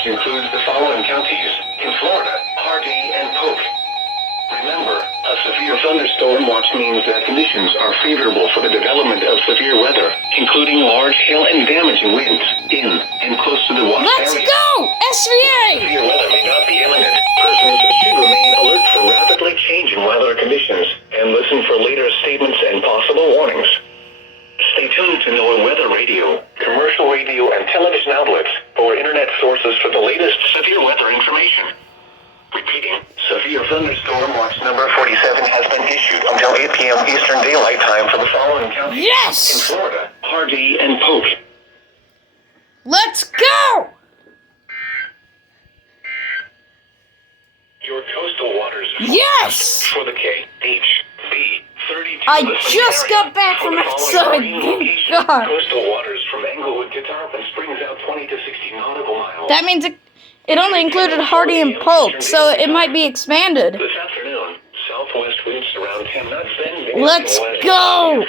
watch includes the following counties. In Florida, Harvey and Polk. Remember, a severe thunderstorm watch means that conditions are favorable for the development of severe weather, including large hail and damaging winds in and close to the watch area. Let's go! SVA! Severe weather may not be imminent. Persons should remain alert for rapidly changing weather conditions and listen for later statements and possible warnings. Stay tuned to NOAA Weather Radio, commercial radio, and television outlets or internet sources for the latest severe weather information. Repeating, severe thunderstorm watch number 47 has been issued until 8 p.m. Eastern Daylight Time for the following counties. Yes! In Florida, Harvey and Polk. Let's go! Your coastal waters. Yes! For the KHB 32. I just got back from outside. Thank God. Coastal waters from Englewood to Tarpon Springs out 20 to 60 nautical miles. That means it only included Hardy and Polk, so it might be expanded. This afternoon, southwest winds around 10 knots. Then Let's go!